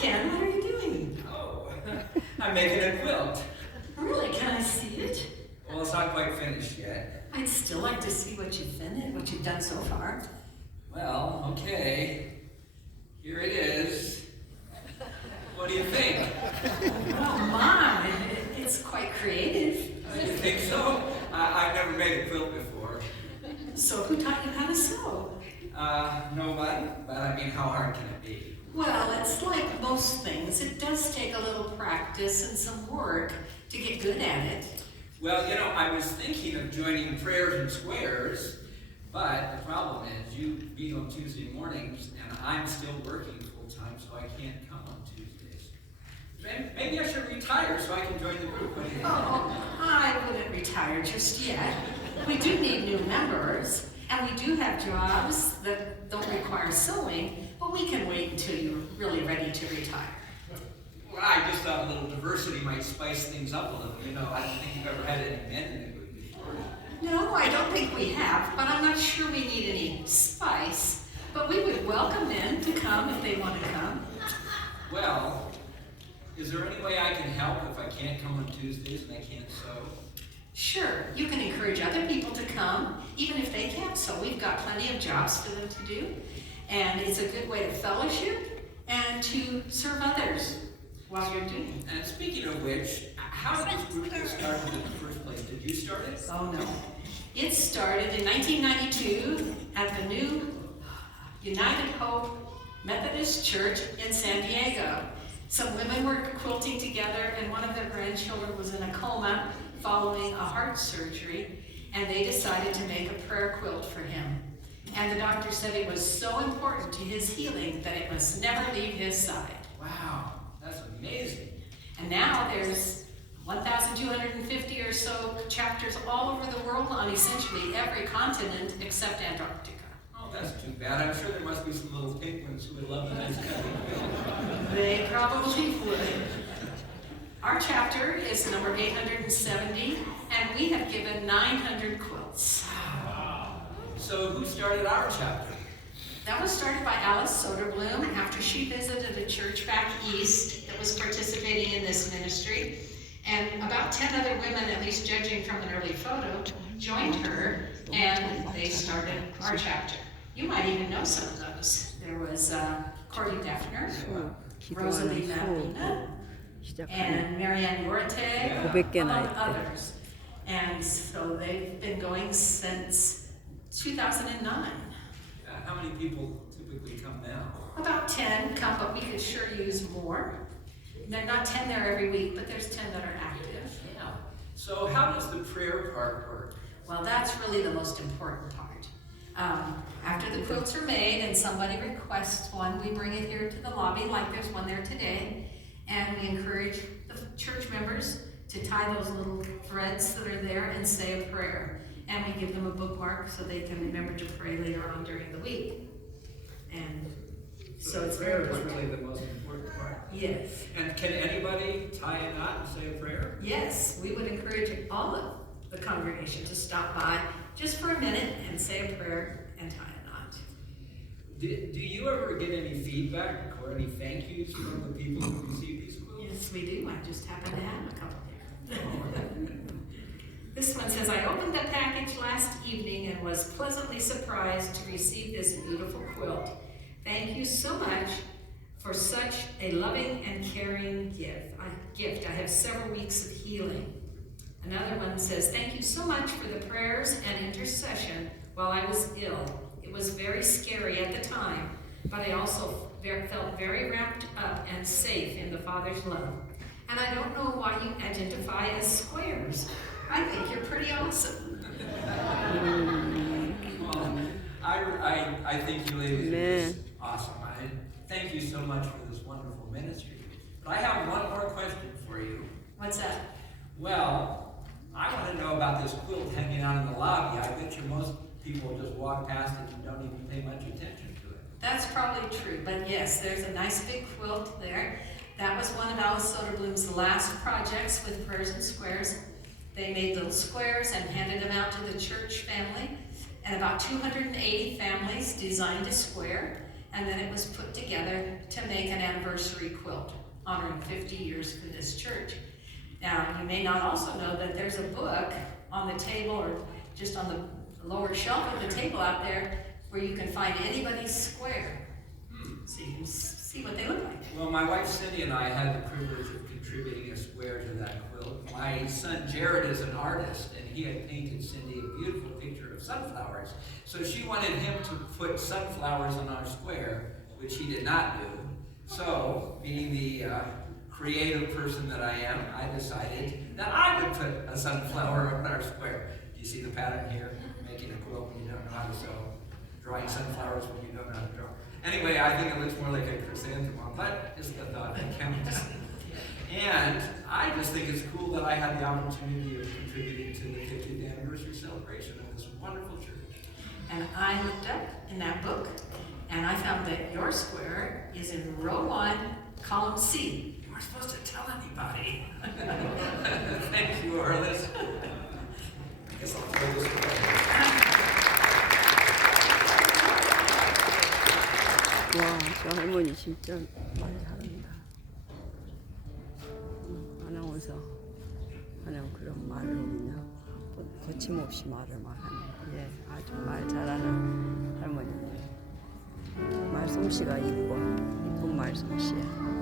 Ken. What are you doing? Oh, I'm making a quilt. Really? Can I see it? Well, it's not quite finished yet. I'd still like to see what you've done so far. Well, okay. Here it is. What do you think? Oh my, it's quite creative. You think so? I've never made a quilt before. So who taught you how to sew? Nobody. But I mean, how hard can it be? Well, it's like most things. It does take a little practice and some work to get good at it. Well, you know, I was thinking of joining prayers and squares, but the problem is you meet on Tuesday mornings, and I'm still working full-time, so I can't come on Tuesdays. Maybe I should retire so I can join the group. What do you think? Oh, I wouldn't retire just yet. We do need new members, and we do have jobs that don't require sewing, but we can wait until you're really ready to retire. Well, I just thought a little diversity might spice things up a little. You know, I don't think you've ever had any men in the group before. No, I don't think we have, but I'm not sure we need any spice. But we would welcome men to come if they want to come. Well, is there any way I can help if I can't come on Tuesdays and I can't sew? Sure, you can encourage other people to come, even if they can't sew. We've got plenty of jobs for them to do, and it's a good way to fellowship and to serve others while you're doing it. And speaking of which, how did this group get started in the first place? Did you start it? Oh no. It started in 1992 at the new United Hope Methodist Church in San Diego. Some women were quilting together, and one of their grandchildren was in a coma following a heart surgery, and they decided to make a prayer quilt for him. And the doctor said it was so important to his healing that it must never leave his side. Wow, that's amazing. And now there's 1,250 or so chapters all over the world on essentially every continent except Antarctica. Oh, that's too bad. I'm sure there must be some little penguins who would love the nice quilt. They probably would. Our chapter is number 870, and we have given 900 quilts. Wow. So who started our chapter? That was started by Alice Soderblom after she visited a church back east that was participating in this ministry. And about 10 other women, at least judging from an early photo, joined her, and they started our chapter. You might even know some of those. There was Cordy Defner, Rosalie Malvina, and Marianne Yorite, among others. And so they've been going since 2009. How many people typically come now? About 10 come, but we could sure use more. They're not 10 there every week, but there's 10 that are active. Yeah. So how does the prayer part work? Well, that's really the most important part. After the quilts are made and somebody requests one, we bring it here to the lobby, like there's one there today, and we encourage the church members to tie those little threads that are there and say a prayer. And we give them a bookmark so they can remember to pray later on during the week. And so it's very important. Prayer is really the most important part. Yes. And can anybody tie a knot and say a prayer? Yes, we would encourage all of the congregation to stop by just for a minute and say a prayer and tie a knot. Do you ever get any feedback or any thank yous from the people who receive these quilts? Yes, we do. I just happen to have a couple here. This one says, I opened the package last evening and was pleasantly surprised to receive this beautiful quilt. Thank you so much for such a loving and caring gift. I have several weeks of healing. Another one says, thank you so much for the prayers and intercession while I was ill. It was very scary at the time, but I also felt very wrapped up and safe in the Father's love. And I don't know why you identify as squares. I think you're pretty awesome. Well, I think you ladies are just awesome. Thank you so much for this wonderful ministry. But I have one more question for you. What's that? Well, I want to know about this quilt hanging out in the lobby. I bet you most people just walk past it and don't even pay much attention to it. That's probably true, but yes, there's a nice big quilt there. That was one of Alice Soderblom's last projects with Prayers and Squares. They made little squares and handed them out to the church family, and about 280 families designed a square, and then it was put together to make an anniversary quilt honoring 50 years for this church. Now, you may not also know that there's a book on the table or just on the lower shelf of the table out there where you can find anybody's square. So you can see what they look like. Well, my wife Cindy and I had the privilege of contributing a square to that quilt. My son Jared is an artist, and he had painted Cindy a beautiful picture of sunflowers. So she wanted him to put sunflowers on our square, which he did not do. So, being the creative person that I am, I decided that I would put a sunflower on our square. Do you see the pattern here? Making a quilt when you don't know how to sew, drawing sunflowers when you don't know how to draw. Anyway, I think it looks more like a chrysanthemum, but just a thought that counts. And I just think it's cool that I had the opportunity of contributing to the 50th anniversary celebration of this wonderful church. And I looked up in that book, and I found that your square is in row 1, column C. You weren't supposed to tell anybody. Thank you, Arliss. I guess I'll throw this away. 와, 저 할머니 진짜 말 잘한다. 아나운서 하는 그런 말로 그냥 거침없이 말을 하는, 예, 아주 말 잘하는 할머니네. 말솜씨가 이쁜 말솜씨야.